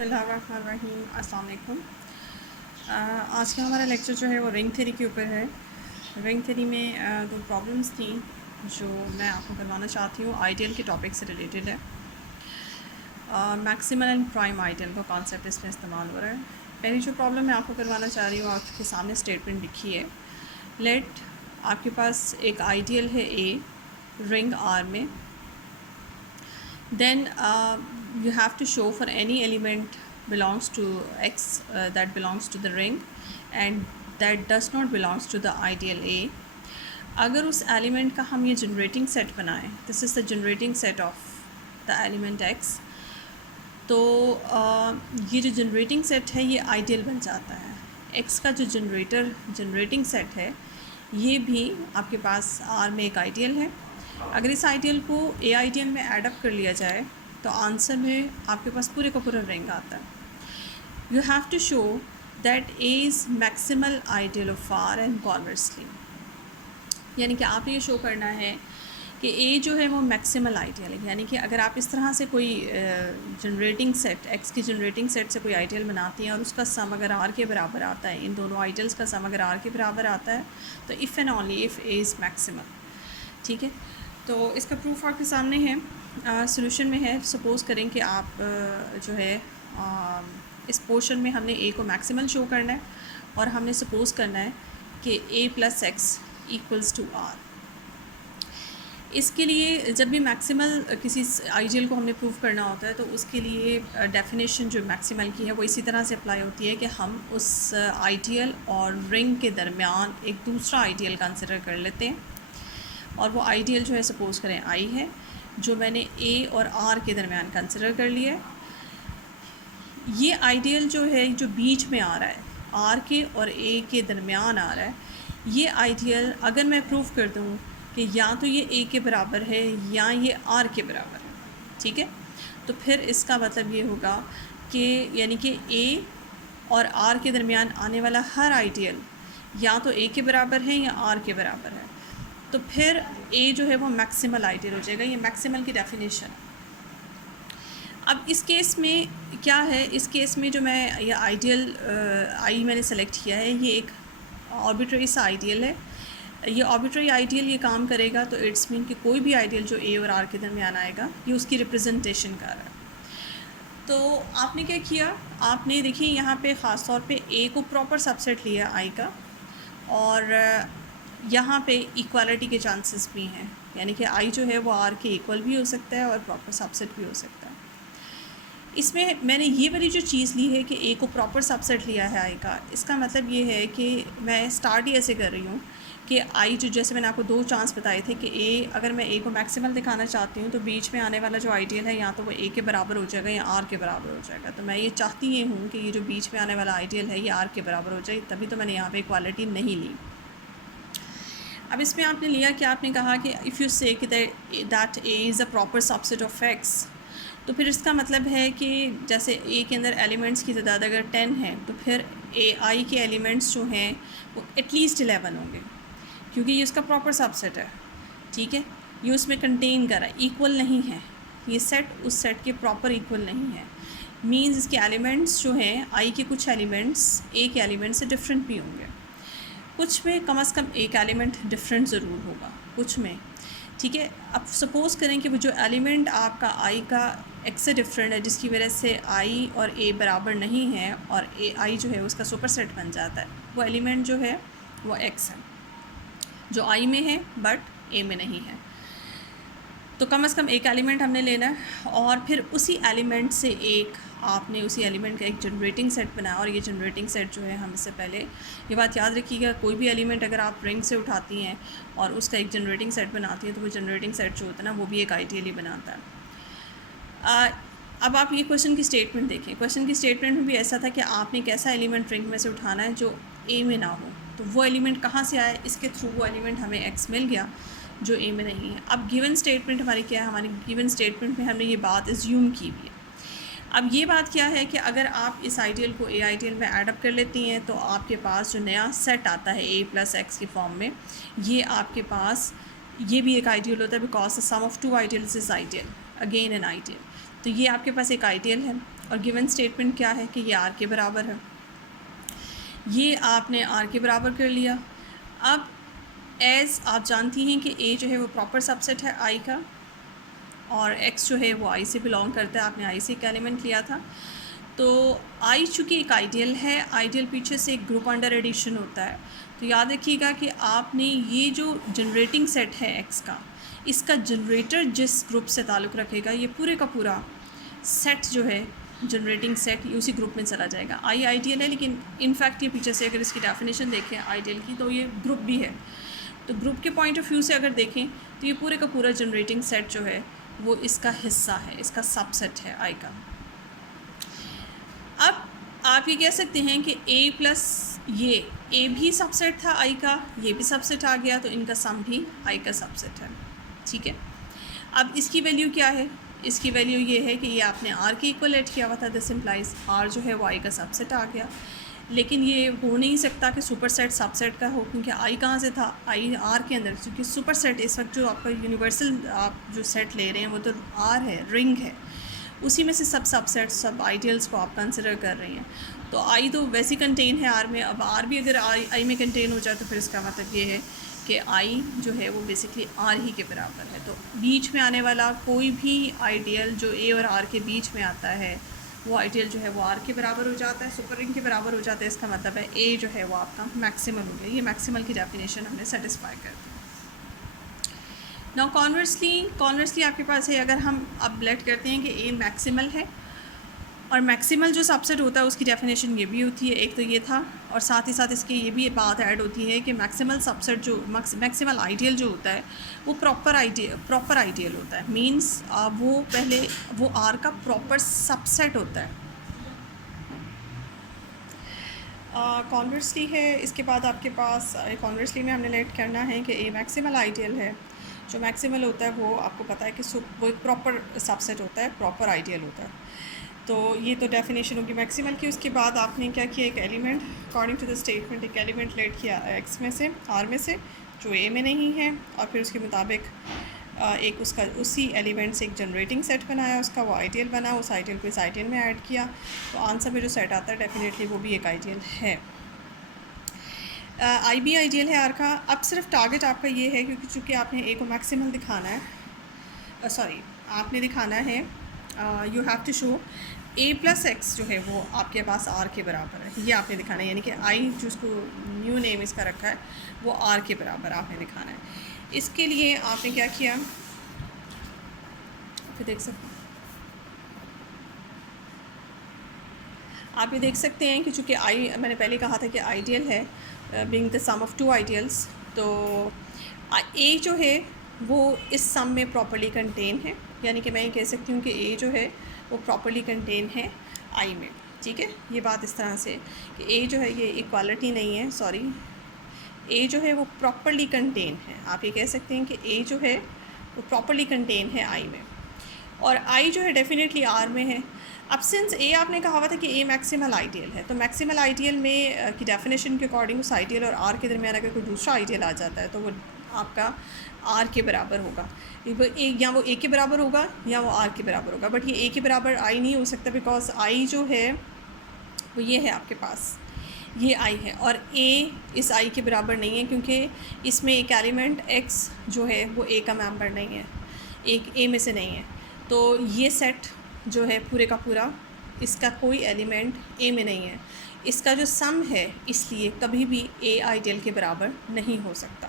बिस्मिल्लाहिर्रहमानिर्रहीम अस्सलाम वालेकुम। आज का हमारा लेक्चर जो है वो रिंग थ्योरी के ऊपर है। रिंग थ्योरी में दो प्रॉब्लम्स थी जो मैं आपको करवाना चाहती हूँ, आइडियल के टॉपिक से रिलेटेड है। मैक्सिमल एंड प्राइम आइडियल का कॉन्सेप्ट इसमें इस्तेमाल हो रहा है। पहली जो प्रॉब्लम मैं आपको करवाना चाह रही हूँ, आपके सामने स्टेटमेंट लिखी है। लेट आपके पास एक आइडियल है ए रिंग आर में, then you have to show for any element belongs to X that belongs to the ring and that does not belongs to the ideal A. अगर उस element का हम ये generating set बनाएं, this is the generating set of the element X, तो ये जो generating set है ये आइडियल बन जाता है। X का जो जनरेटिंग सेट है ये भी आपके पास R में एक आइडियल है। अगर इस आइडियल को ए आइडियल में एडअप कर लिया जाए तो आंसर में आपके पास पूरे का पूरा रिंग आता है। You have to show that A is maximal ideal of R and conversely, यानी कि आपने ये शो करना है कि ए जो है वो मैक्सिमल आइडियल है। यानी कि अगर आप इस तरह से कोई जनरेटिंग सेट एक्स की जनरेटिंग सेट से कोई आइडियल बनाती हैं और उसका सम अगर आर के बराबर आता है, इन दोनों आइडियल्स का सम अगर आर के बराबर आता है, तो if and only if A is maximal. ठीक है, तो इसका प्रूफ आपके सामने है, सॉल्यूशन में है। सपोज़ करें कि आप जो है इस पोर्शन में हमने ए को मैक्सिमल शो करना है और हमने सपोज़ करना है कि A plus X equals to R. इसके लिए जब भी मैक्सिमल किसी आइडियल को हमने प्रूव करना होता है तो उसके लिए डेफिनेशन जो मैक्सिमल की है वो इसी तरह से अप्लाई होती है कि हम उस आइडियल और रिंग के दरमियान एक दूसरा आइडियल कंसिडर कर लेते हैं, और वो आइडियल जो है सपोज़ करें आई है, जो मैंने ए और आर के दरमियान कंसिडर कर लिया है। ये आइडियल जो है जो बीच में आ रहा है, आर के और ए के दरमियान आ रहा है, ये आइडियल अगर मैं प्रूव कर दूँ कि या तो ये ए के बराबर है या ये आर के बराबर है, ठीक है, तो फिर इसका मतलब ये होगा कि यानी कि ए और आर के दरमियान आने वाला हर आइडियल या तो ए के बराबर है या आर के बराबर है, तो फिर ए जो है वो मैक्सिमल आइडियल हो जाएगा। ये मैक्सिमल की डेफिनेशन। अब इस केस में क्या है, इस केस में जो मैं ये आइडियल आई मैंने सेलेक्ट किया है, ये एक आर्बिट्रेरी सा आइडियल है। ये आर्बिट्रेरी आइडियल ये काम करेगा तो इट्स मीन कि कोई भी आइडियल जो ए और आर के दरमियान आएगा ये उसकी रिप्रेजेंटेशन कर रहा है। तो आपने क्या किया, आपने देखिए यहाँ पे ख़ास तौर पे ए को प्रॉपर सबसेट लिया आई का, और यहाँ पे इक्वालिटी के चांसेस भी हैं, यानी कि आई जो है वो आर के इक्वल भी हो सकता है और प्रॉपर सबसेट भी हो सकता है। इसमें मैंने ये वाली जो चीज़ ली है कि ए को प्रॉपर सबसेट लिया है आई का, इसका मतलब ये है कि मैं स्टार्ट ही ऐसे कर रही हूँ कि आई जो, जैसे मैंने आपको दो चांस बताए थे कि ए, अगर मैं ए को मैक्सिमल दिखाना चाहती हूँ तो बीच में आने वाला जो आइडियल है या तो वो ए के बराबर हो जाएगा या आर के बराबर हो जाएगा। तो मैं ये चाहती ये हूँ कि ये जो बीच में आने वाला आइडियल है ये आर के बराबर हो जाए, तभी तो मैंने यहाँ पर इक्वालिटी नहीं ली। अब इसमें आपने लिया कि आपने कहा कि इफ़ यू से कि that A is a proper subset of x, तो फिर इसका मतलब है कि जैसे ए के अंदर एलिमेंट्स की तादाद अगर 10 है तो फिर ए आई के एलिमेंट्स जो हैं वो एटलीस्ट 11 होंगे, क्योंकि ये उसका प्रॉपर सबसेट है। ठीक है, ये उसमें कंटेन कर रहा है, इक्वल नहीं है, ये सेट उस सेट के प्रॉपर इक्वल नहीं है। मीन्स इसके एलिमेंट्स जो हैं, आई के कुछ एलिमेंट्स ए के एलिमेंट से डिफरेंट भी होंगे, कुछ में कम से कम एक एलिमेंट डिफरेंट ज़रूर होगा, कुछ में। ठीक है, अब सपोज़ करें कि वो जो एलिमेंट आपका आई का एक्स से डिफरेंट है, जिसकी वजह से आई और ए बराबर नहीं है और ए आई जो है उसका सुपर सेट बन जाता है, वो एलिमेंट जो है वो एक्स है, जो आई में है बट ए में नहीं है। तो कम से कम एक एलिमेंट हमने लेना है और फिर उसी एलिमेंट से एक आपने उसी एलिमेंट का एक जनरेटिंग सेट बनाया, और ये जनरेटिंग सेट जो है हम इससे पहले ये बात याद रखिएगा, कोई भी एलिमेंट अगर आप रिंग से उठाती हैं और उसका एक जनरेटिंग सेट बनाती हैं तो वो जनरेटिंग सेट जो होता है ना वो भी एक आइडियली बनाता है। अब आप ये क्वेश्चन की स्टेटमेंट देखें, क्वेश्चन की स्टेटमेंट में भी ऐसा था कि आपने एक ऐसा एलिमेंट रिंग में से उठाना है जो ए में ना हो, तो वो एलिमेंट कहाँ से आया, इसके थ्रू वो एलिमेंट हमें एक्स मिल गया जो ए में नहीं है। अब गिवन स्टेटमेंट हमारी क्या है, हमारी गिवन स्टेटमेंट में हमने ये बात एज्यूम की हुई है। अब ये बात क्या है कि अगर आप इस आइडियल को ए आइडियल में एडअप कर लेती हैं तो आपके पास जो नया सेट आता है ए प्लस एक्स की फॉर्म में, ये आपके पास ये भी एक आइडियल होता है, because the sum of two ideals is ideal, again an ideal. तो ये आपके पास एक आइडियल है और गिवन स्टेटमेंट क्या है कि ये आर के बराबर है। ये आपने आर के बराबर कर लिया। अब एज़ आप जानती हैं कि ए जो है वो प्रॉपर सबसेट है आई का, और एक्स जो है वो आई से बिलोंग करता है, आपने आई से एक एलिमेंट लिया था। तो आई चूँकि एक आइडियल है, आइडियल पीछे से एक ग्रुप अंडर एडिशन होता है, तो याद रखिएगा कि आपने ये जो जनरेटिंग सेट है एक्स का, इसका जनरेटर जिस ग्रुप से ताल्लुक़ रखेगा, ये पूरे का पूरा सेट जो है जनरेटिंग सेट ये उसी ग्रुप में चला जाएगा। आई आइडियल है, लेकिन इनफैक्ट ये पीछे से अगर इसकी डेफिनेशन देखें आइडियल की, तो ये ग्रुप भी है। तो ग्रुप के पॉइंट ऑफ व्यू से अगर देखें तो ये पूरे का पूरा जनरेटिंग सेट जो है वो इसका हिस्सा है, इसका सबसेट है आई का। अब आप ये कह सकते हैं कि ए प्लस ये ए भी सबसेट था आई का, ये भी सबसेट आ गया, तो इनका सम भी आई का सबसेट है। ठीक है, अब इसकी वैल्यू क्या है? इसकी वैल्यू ये है कि ये आपने आर के इक्वल ऐड किया हुआ था, दिस इम्प्लाइज आर जो है वो आई का सबसेट आ गया। लेकिन ये हो नहीं सकता कि सुपर सेट सबसेट का हो, क्योंकि आई कहाँ से था? आई आर के अंदर, क्योंकि सुपर सेट इस वक्त जो आपका यूनिवर्सल आप जो सेट ले रहे हैं वो तो आर है, रिंग है, उसी में से सब सबसेट सब आइडियल्स को आप कंसिडर कर रही हैं। तो आई तो वैसे कंटेन है आर में, अब आर भी अगर आई में कंटेन हो जाए तो फिर इसका मतलब ये है कि आई जो है वो बेसिकली आर ही के बराबर है। तो बीच में आने वाला कोई भी आइडियल जो ए और आर के बीच में आता है वो आइडियल जो है वो आर के बराबर हो जाता है, सुपर रिंग के बराबर हो जाता है। इसका मतलब है ए जो है वो आपका मैक्सिमल हो गया। ये मैक्सिमल की डेफिनेशन हमने सेटिस्फाई कर दी। नाउ कॉन्वर्सली आपके पास है, अगर हम अब लेट करते हैं कि ए मैक्सिमल है, और मैक्सिमल जो सबसेट होता है उसकी डेफिनेशन ये भी होती है, एक तो ये था, और साथ ही साथ इसकी ये भी बात ऐड होती है कि मैक्सिमल सबसेट जो मैक्सिमल आइडियल जो होता है वो प्रॉपर आइडियल होता है। मींस वो पहले वो आर का प्रॉपर सबसेट होता है। कॉन्वर्सली है, इसके बाद आपके पास कॉन्वर्सली में हमने लेट करना है कि ए मैक्सिमल आइडियल है। जो मैक्सिमल होता है वो आपको पता है कि वो एक प्रॉपर सबसेट होता है, प्रॉपर आइडियल होता है। तो ये तो डेफिनेशन होगी मैक्सिमल की। उसके बाद आपने क्या किया, एक element according to the statement एक एलिमेंट लेट किया एक्स में से, आर में से, जो ए में नहीं है, और फिर उसके मुताबिक एक उसका उसी एलिमेंट से एक जनरेटिंग सेट बनाया, उसका वो आइडियल बना, उस आइडियल को इस आइडियल में ऐड किया, तो आंसर में जो सेट आता है डेफिनेटली वो भी एक आइडियल है। आई भी आइडियल है आर का। अब सिर्फ टारगेट आपका ये है, क्योंकि चूँकि आपने ए को मैक्सिमल दिखाना है, आपने दिखाना है you have to show A plus X जो है वो आपके पास आर के बराबर है, ये आपने दिखाना है। यानी कि आई जिसको न्यू नेम इसका रखा है वो आर के बराबर आपने दिखाना है। इसके लिए आपने क्या किया, फिर देख सकते हैं, आप ये देख सकते हैं कि चूँकि आई मैंने पहले कहा था कि आइडियल है, being the sum of two ideals, तो ए जो है वो इस सम में प्रॉपर्ली कंटेन है। यानी कि मैं ये कह सकती हूँ कि ए जो है वो प्रॉपर्ली कंटेन है आई में। ठीक है, ये बात इस तरह से कि ए जो है ये इक्वालिटी नहीं है, सॉरी, ए जो है वो प्रॉपर्ली कंटेन है। आप ये कह सकते हैं कि ए जो है वो प्रॉपर्ली कंटेन है आई में, और आई जो है डेफिनेटली आर में है। अब सिंस ए आपने कहा हुआ था कि ए मैक्सिमल आइडियल है, तो मैक्सिमल आइडियल में की डेफिनेशन के अकॉर्डिंग उस आइडियल और आर के दरमियान अगर कोई दूसरा आइडियल आ जाता है तो वो आपका आर के बराबर होगा। या वो ए के बराबर होगा या वो आर के बराबर होगा, बट ये ए के बराबर आई नहीं हो सकता, बिकॉज आई जो है वो ये है आपके पास, ये आई है, और ए इस आई के बराबर नहीं है, क्योंकि इसमें एक एलिमेंट एक्स जो है वो ए का मेंबर नहीं है, एक ए में से नहीं है। तो ये सेट जो है पूरे का पूरा, इसका कोई एलिमेंट ए में नहीं है, इसका जो सम है, इसलिए कभी भी ए आइडियल के बराबर नहीं हो सकता।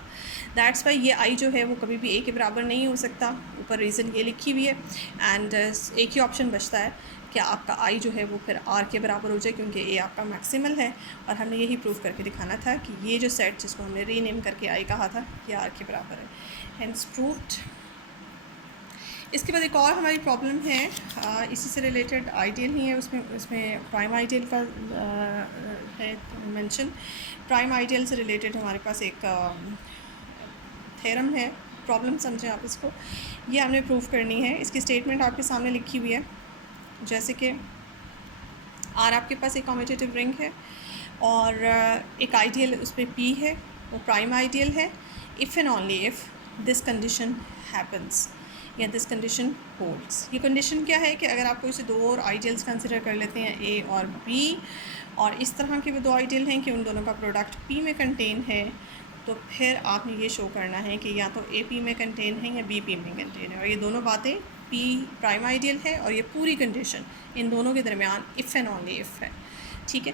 दैट्स वाई ये आई जो है वो कभी भी ए के बराबर नहीं हो सकता। ऊपर रीज़न ये लिखी हुई है, एंड एक ही ऑप्शन बचता है कि आपका आई जो है वो फिर आर के बराबर हो जाए, क्योंकि ए आपका मैक्सिमल है, और हमने यही प्रूव करके दिखाना था कि ये जो सेट जिसको हमने रीनेम करके आई कहा था ये आर के बराबर है, हेंस प्रूव्ड। इसके बाद एक और हमारी प्रॉब्लम है, इसी से रिलेटेड, आइडियल ही है, उसमें प्राइम आइडियल का है मेंशन। प्राइम आइडियल से रिलेटेड हमारे पास एक थ्योरम है, प्रॉब्लम समझें आप इसको, ये हमने प्रूव करनी है। इसकी स्टेटमेंट आपके सामने लिखी हुई है, जैसे कि आर आपके पास एक कम्यूटेटिव रिंग है और एक आइडियल उस पर पी है, वो प्राइम आइडियल है, if and only if this condition happens. या दिस कंडीशन होल्ड्स। ये कंडीशन क्या है कि अगर आप कोई से दो और आइडियल्स कंसिडर कर लेते हैं ए और बी, और इस तरह के वो दो आइडियल हैं कि उन दोनों का प्रोडक्ट पी में कंटेन है, तो फिर आपने ये शो करना है कि या तो ए पी में कंटेन है या बी पी में कंटेन है, और ये दोनों बातें पी प्राइम आइडियल है और ये पूरी कंडीशन इन दोनों के दरमियान इफ़ एंड ओनली इफ़ है। ठीक है,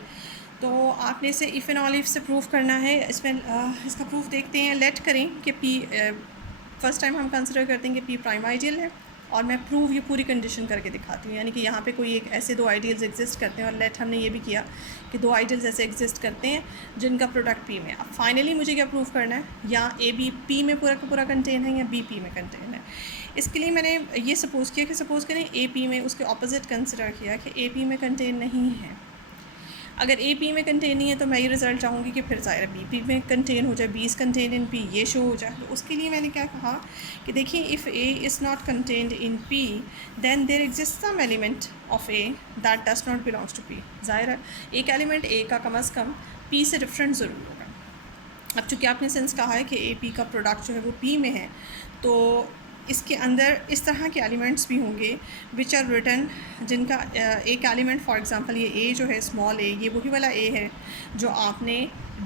तो आपने इसे इफ़ एंड ओनली इफ़ से प्रूफ करना है। इसमें इसका प्रूफ देखते हैं। लेट करें कि पी फर्स्ट टाइम हम कंसिडर करते हैं कि पी प्राइम आइडियल है, और मैं प्रूव ये पूरी कंडीशन करके दिखाती हूँ। यानी कि यहाँ पे कोई एक ऐसे दो आइडियल्स एग्जिस्ट करते हैं, और लेट हमने ये भी किया कि दो आइडियल्स ऐसे एग्जिस्ट करते हैं जिनका प्रोडक्ट पी में। अब फाइनली मुझे क्या प्रूव करना है, या ए बी पी में पूरा का पूरा कंटेन है या बी पी में कंटेन है। इसके लिए मैंने ये सपोज़ किया कि सपोज़ करें ए पी में उसके ऑपोजिट कंसिडर किया कि ए पी में कंटेन नहीं है। अगर ए पी में कंटेन नहीं है तो मैं ये रिज़ल्ट चाहूँगी कि फिर ज़ाहिर बी पी में कंटेन हो जाए, B is contain in P, ये शो हो जाए। तो उसके लिए मैंने क्या कहा कि देखिए, if A is not contained in P then there exist some element of A that does not belongs to P. ज़ाहिर है एक एलिमेंट ए का कम अज़ कम पी से डिफरेंट ज़रूर होगा। अब चूँकि आपने सेंस कहा है कि ए पी का प्रोडक्ट जो है वो पी में है, तो इसके अंदर इस तरह के एलिमेंट्स भी होंगे विच आर रिटन, जिनका एक एलिमेंट फॉर एग्जांपल ये ए जो है स्मॉल ए, ये वही वाला ए है जो आपने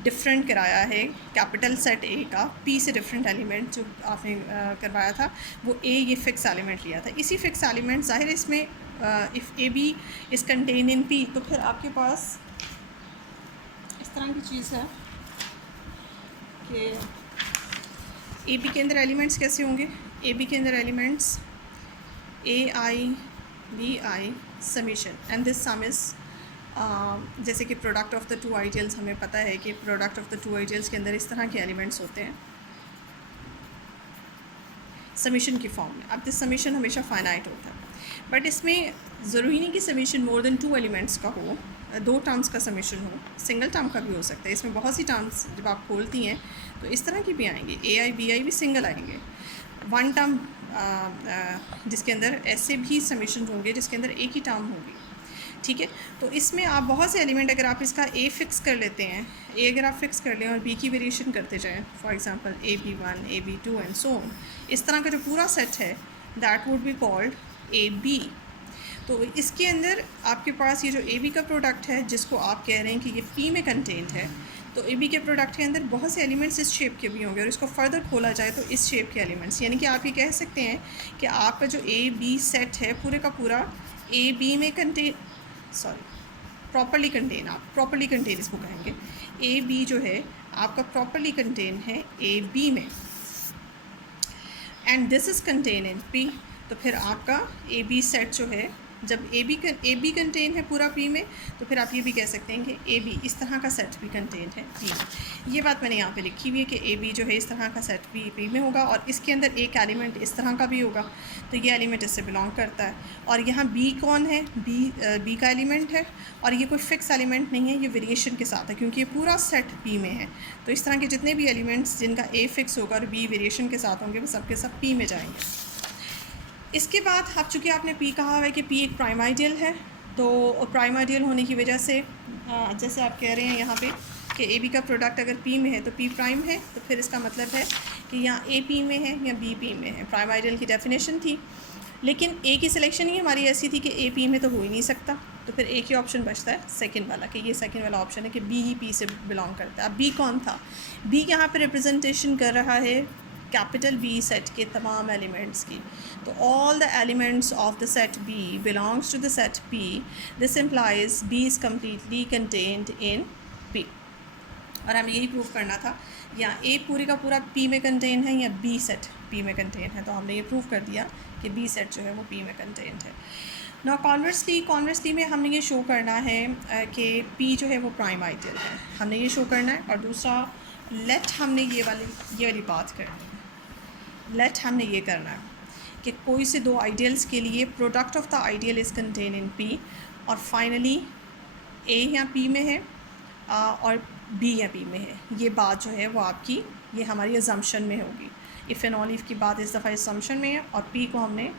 डिफरेंट कराया है कैपिटल सेट ए का पी से डिफरेंट एलिमेंट जो आपने करवाया था, वो ए ये फिक्स एलिमेंट लिया था। इसी फिक्स एलिमेंट ज़ाहिर इसमें if A B is contain in P, तो फिर आपके पास इस तरह की चीज़ है कि ए बी के अंदर एलिमेंट्स कैसे होंगे। ए बी के अंदर elements A I B I summation, and this sum is जैसे कि product of the two ideals, हमें पता है कि product of the two ideals के अंदर इस तरह के एलिमेंट्स होते हैं समीशन की फॉर्म में। अब दिस समीशन हमेशा फाइनाइट होता है, बट इसमें ज़रूरी नहीं कि summation more than two elements का हो, दो टर्म्स का समीशन हो, सिंगल टर्म का भी हो सकता है। इसमें बहुत सी टर्म्स जब आप खोलती हैं तो इस तरह की भी आएंगी, ए आई बी आई भी सिंगल आएंगे। वन टर्म जिसके अंदर ऐसे भी समीशन होंगे जिसके अंदर एक ही टर्म होगी। ठीक है, तो इसमें आप बहुत से एलिमेंट, अगर आप इसका ए फिक्स कर लेते हैं, ए अगर आप फिक्स कर लें और बी की वेरिएशन करते जाएं, for example A B one, A B two and so on, इस तरह का जो पूरा सेट है that would be called A B. तो इसके अंदर आपके पास ये जो ए बी का प्रोडक्ट है जिसको आप कह रहे हैं कि ये पी में कंटेंट है, तो ए बी के प्रोडक्ट के अंदर बहुत से एलिमेंट्स इस शेप के भी होंगे, और इसको फर्दर खोला जाए तो इस शेप के एलिमेंट्स, यानी कि आप ये कह सकते हैं कि आपका जो ए बी सेट है पूरे का पूरा ए बी में प्रॉपर्ली कंटेन, आप प्रॉपर्ली कंटेन इसको कहेंगे। ए बी जो है आपका प्रॉपर्ली कंटेन है ए बी में, and this is contain in P. तो फिर आपका ए बी सेट जो है, जब ए बी कंटेन है पूरा पी में, तो फिर आप ये भी कह सकते हैं कि ए बी इस तरह का सेट भी कंटेन है पी में। ये बात मैंने यहाँ पे लिखी हुई है कि ए बी जो है इस तरह का सेट भी पी में होगा, और इसके अंदर एक एलिमेंट इस तरह का भी होगा, तो ये एलिमेंट इससे बिलोंग करता है। और यहाँ बी कौन है, बी का एलिमेंट है, और ये कोई फिक्स एलिमेंट नहीं है, ये वेरिएशन के साथ है क्योंकि ये पूरा सेट पी में है। तो इस तरह के जितने भी एलिमेंट्स जिनका ए फिक्स होगा और बी वेरिएशन के साथ होंगे, वो सब के सब पी में जाएंगे। इसके बाद अब चूँकि आपने पी कहा है कि पी एक प्राइम आइडियल है, तो प्राइम आइडियल होने की वजह से जैसे आप कह रहे हैं यहाँ पे कि ए बी का प्रोडक्ट अगर पी में है तो पी प्राइम है, तो फिर इसका मतलब है कि यहाँ ए पी में है या बी पी में है। प्राइम आइडियल की डेफिनेशन थी, लेकिन ए की सिलेक्शन ही हमारी ऐसी थी कि ए पी में तो हो ही नहीं सकता, तो फिर एक ही ऑप्शन बचता है सेकंड वाला, कि ये सेकंड वाला ऑप्शन है कि बी ही पी से बिलोंग करता है। अब बी कौन था, बी यहाँ पे रिप्रेजेंटेशन कर रहा है कैपिटल बी सेट के तमाम एलिमेंट्स की। तो all the elements of the set B belongs to the set P, this implies B is completely contained in P. और हमें यही प्रूव करना था, या ए पूरे का पूरा पी में कंटेन है या बी सेट पी में कंटेन है, तो हमने ये प्रूव कर दिया कि बी सेट जो है वो पी में कंटेन्ड है। ना कॉन्वर्सली में हमने ये शो करना है कि पी जो है वो प्राइम आइडियल है, हमने ये शो करना है। और दूसरा, लेट हमने ये वाली बात करनी है, लेट हमने ये करना है कि कोई से दो आइडियल्स के लिए product of the ideal is contain in P, और फाइनली ए या पी में है और बी या पी में है। ये बात जो है वो आपकी, ये हमारी अजम्पशन में होगी। इफ़ एंड ओनली इफ़ की बात इस दफ़ा अजम्पशन में है, और पी को हमने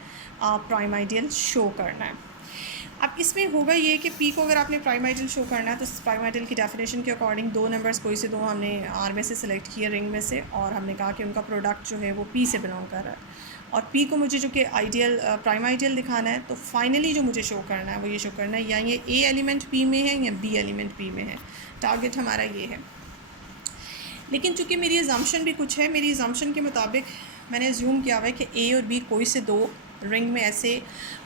प्राइम आइडियल शो करना है। अब इसमें होगा ये कि पी को अगर आपने प्राइम आइडियल शो करना है, तो प्राइम आइडियल की डेफिनेशन के अकॉर्डिंग दो नंबर्स कोई से दो हमने आर में से सिलेक्ट किए, रिंग में से, और हमने कहा कि उनका प्रोडक्ट जो है वो पी से बिलोंग कर रहा है। और पी को मुझे जो कि आइडियल प्राइम आइडियल दिखाना है, तो फाइनली जो मुझे शो करना है वो ये शो करना है या ये ए एलिमेंट पी में है या बी एलिमेंट पी में है। टारगेट हमारा ये है। लेकिन चूँकि मेरी अजम्पशन भी कुछ है, मेरी अजम्पशन के मुताबिक मैंने अज्यूम किया हुआ है कि ए और बी कोई से दो रिंग में ऐसे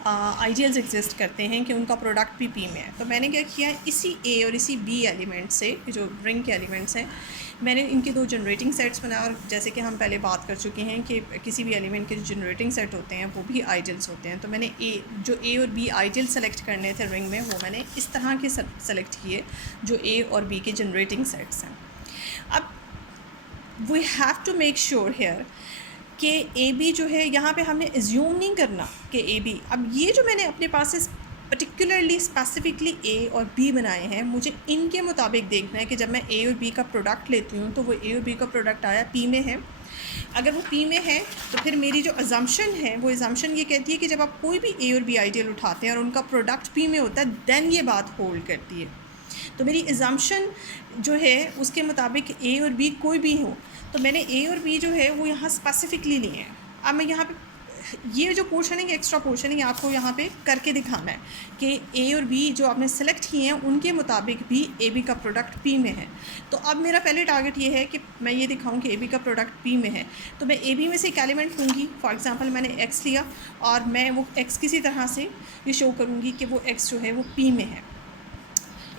आइडियल्स एग्जिस्ट करते हैं कि उनका प्रोडक्ट भी पी में है। तो मैंने क्या किया है, इसी ए और इसी बी एलिमेंट से, जो रिंग के एलिमेंट्स हैं, मैंने इनके दो जनरेटिंग सेट्स बनाए। और जैसे कि हम पहले बात कर चुके हैं कि किसी भी एलिमेंट के जो जनरेटिंग सेट होते हैं वो भी आइडियल्स होते हैं। तो मैंने ए और बी आइडियल सेलेक्ट करने थे रिंग में, वो मैंने इस तरह के सेलेक्ट किए जो ए और बी के जनरेटिंग सेट्स हैं। अब we have to make sure here कि ए बी जो है, यहाँ पे हमने एज्यूम नहीं करना कि ए बी, अब ये जो मैंने अपने पास से पर्टिकुलरली स्पेसिफिकली ए और बी बनाए हैं, मुझे इनके मुताबिक देखना है कि जब मैं ए और बी का प्रोडक्ट लेती हूँ तो वो ए और बी का प्रोडक्ट आया पी में है। अगर वो पी में है तो फिर मेरी जो अजम्पशन है वो अजम्पशन ये कहती है कि जब आप कोई भी ए और बी आइडियल उठाते हैं और उनका प्रोडक्ट पी में होता है, देन ये बात होल्ड करती है। तो मेरी अजम्पशन जो है उसके मुताबिक ए और बी कोई भी हो, तो मैंने ए और बी जो है वो यहाँ स्पेसिफिकली लिए हैं। अब मैं यहाँ पे ये जो पोर्शन है, एक्स्ट्रा पोर्शन है, आपको यहाँ पे करके दिखाना है कि ए और बी जो आपने सेलेक्ट किए हैं उनके मुताबिक भी ए बी का प्रोडक्ट पी में है। तो अब मेरा पहले टारगेट ये है कि मैं ये दिखाऊं कि ए बी का प्रोडक्ट पी में है। तो मैं ए बी में से एक एलिमेंट लूँगी, फॉर एग्जांपल मैंने एक्स लिया और मैं वो एक्स किसी तरह से ये शो करूँगी कि वो एक्स जो है वो पी में है।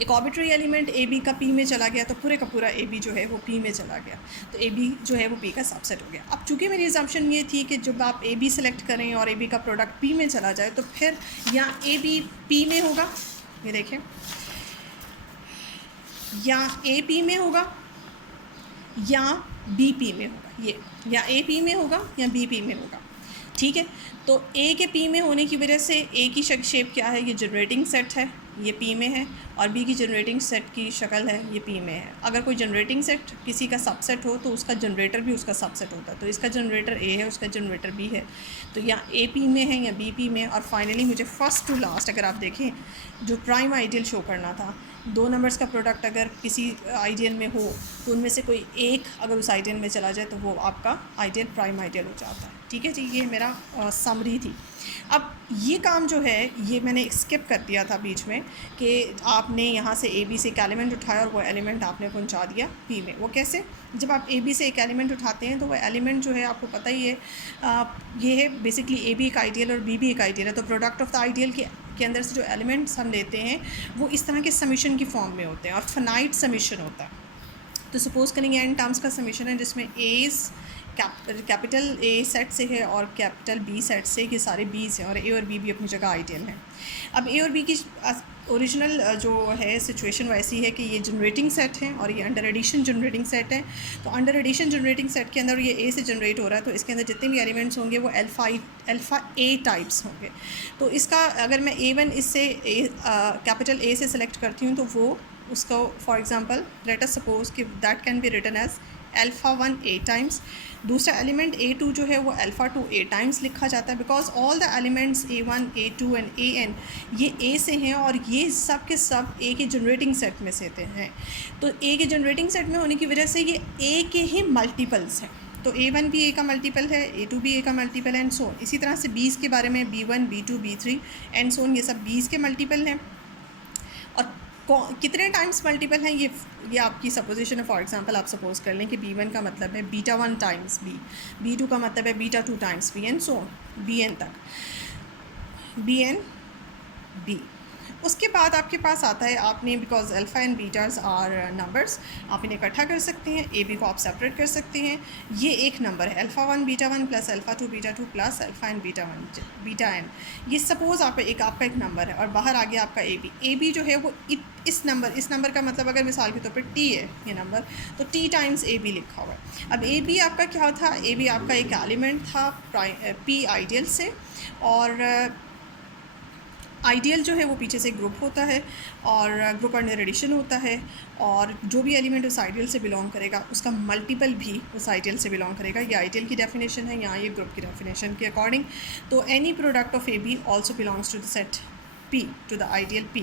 एक आर्बिट्रेरी एलिमेंट ए बी का पी में चला गया तो पूरे का पूरा ए बी जो है वो पी में चला गया, तो ए बी जो है वो पी का सबसेट हो गया। अब चूँकि मेरी अजम्पशन ये थी कि जब आप ए बी सेलेक्ट करें और ए बी का प्रोडक्ट पी में चला जाए तो फिर या ए बी पी में होगा, ये देखें, या ए पी में होगा या बी पी में होगा, ये या ए पी में होगा या बी पी में होगा। ठीक है, तो ए के पी में होने की वजह से ए की शेप क्या है, ये जनरेटिंग सेट है, ये पी में है, और बी की जनरेटिंग सेट की शक्ल है, ये पी में है। अगर कोई जनरेटिंग सेट किसी का सबसेट हो तो उसका जनरेटर भी उसका सबसेट होता है। तो इसका जनरेटर ए है, उसका जनरेटर बी है, तो या ए पी में है या बी पी में। और फाइनली मुझे फर्स्ट टू लास्ट अगर आप देखें जो प्राइम आइडियल शो करना था, दो नंबर्स का प्रोडक्ट अगर किसी आइडियल में हो तो उनमें से कोई एक अगर उस आइडियल में चला जाए तो वो आपका आइडियल प्राइम आइडियल हो जाता है। ठीक है जी, ये मेरा समरी थी। अब ये काम जो है ये मैंने स्किप कर दिया था बीच में कि आपने यहाँ से ए बी से एक एलिमेंट उठाया और वो एलिमेंट आपने पहुँचा दिया पी में। वो कैसे? जब आप ए बी से एक एलिमेंट उठाते हैं तो वो एलिमेंट जो है आपको पता ही है, ये है बेसिकली ए बी एक आइडियल और बी भी एक आइडियल है। तो प्रोडक्ट ऑफ द आइडियल के अंदर से जो एलिमेंट्स हम लेते हैं वो इस तरह के समीशन की फॉर्म में होते हैं और फाइनाइट समीशन होता है। तो सपोज़ करेंगे एन टर्म्स का समीशन है जिसमें एज़ कैपिटल ए सेट से है और कैपिटल बी सेट से, ये सारे बीज हैं और ए और बी भी अपनी जगह आइडियल हैं। अब ए और बी की ओरिजिनल जो है सिचुएशन वैसी है कि ये जनरेटिंग सेट हैं और ये अंडर एडिशन जनरेटिंग सेट है। तो अंडर एडिशन जनरेटिंग सेट के अंदर ये ए से जनरेट हो रहा है, तो इसके अंदर जितने भी एलिमेंट्स होंगे वो अल्फ़ा ए टाइप्स होंगे। तो इसका अगर मैं A1 इससे कैपिटल ए से सेलेक्ट करती हूँ तो वो उसको for example let us suppose कि that can be written as alpha 1 A times. दूसरा एलिमेंट A2 जो है वो अल्फ़ा 2 ए टाइम्स लिखा जाता है, because all the elements A1 A2 and AN ये A से हैं और ये सब के सब A के जनरेटिंग सेट में से हैं। तो A के जनरेटिंग सेट में होने की वजह से ये A के ही मल्टीपल्स हैं। तो A1 भी A का मल्टीपल है, A2 भी A का मल्टीपल है एंड सो ऑन। इसी तरह से B's के बारे में B1 B2 B3 and so on, ये सब B's के मल्टीपल हैं। और कितने टाइम्स मल्टीपल हैं ये आपकी सपोजिशन है। फॉर एग्जांपल आप सपोज कर लें कि B1 का मतलब है β1 टाइम्स B, B2 का मतलब है β2 times B and so on, Bn तक, Bn B। उसके बाद आपके पास आता है, आपने because alpha and betas are numbers, आप इन्हें इकट्ठा कर सकते हैं, ए बी को आप सेपरेट कर सकते हैं। ये एक नंबर है alpha 1 β1 plus alpha 2 β2 plus alpha n β1 βn। ये सपोज़ आपका एक नंबर है और बाहर आ गया आपका ए बी जो है वो इस नंबर का मतलब अगर मिसाल के तौर पर टी है ये नंबर, तो टी टाइम्स ए बी लिखा हुआ है। अब ए बी आपका क्या था? ए बी आपका एक एलिमेंट था पी आइडियल से, और आइडियल जो है वो पीछे से ग्रुप होता है और ग्रुप अंडर एडिशन होता है, और जो भी एलिमेंट उस आइडियल से बिलोंग करेगा उसका मल्टीपल भी उस आइडियल से बिलोंग करेगा। ये आइडियल की डेफिनेशन है, यहाँ ये ग्रुप की डेफिनेशन के अकॉर्डिंग। तो any product of A B also belongs to the set P, to the ideal P।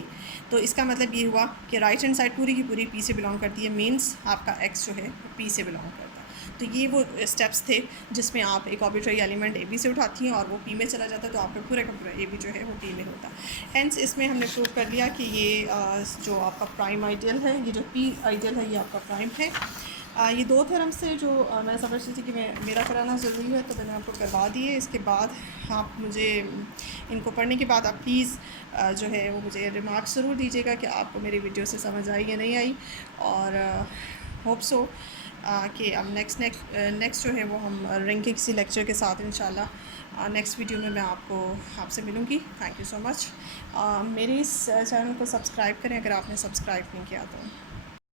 तो इसका मतलब ये हुआ कि राइट हैंड साइड पूरी की पूरी P से बिलोंग करती है, मीन्स आपका X जो है P से बिलोंग करता है। तो ये वो स्टेप्स थे जिसमें आप एक आर्बिट्रेरी एलिमेंट ए बी से उठाती हैं और वो पी में चला जाता है, तो आपका पूरा का पूरा ए बी जो है वो पी में होता है। हेंस इसमें हमने प्रूव कर लिया कि ये जो आपका प्राइम आइडियल है, ये जो पी आइडियल है, ये आपका प्राइम है। ये दो थ्योरम से जो मैं समझती थी कि मेरा कराना ज़रूरी है, तो मैंने आपको करवा दिए। इसके बाद आप मुझे इनको पढ़ने के बाद आप प्लीज़ जो है वो मुझे रिमार्क्स ज़रूर दीजिएगा कि आपको मेरी वीडियो से समझ आई या नहीं आई, और होप सो कि अब नेक्स्ट जो है वो हम रिंग के किसी लेक्चर के साथ इंशाल्लाह नेक्स्ट वीडियो में मैं आपसे मिलूँगी। Thank you so much. मेरे इस चैनल को सब्सक्राइब करें अगर आपने सब्सक्राइब नहीं किया तो।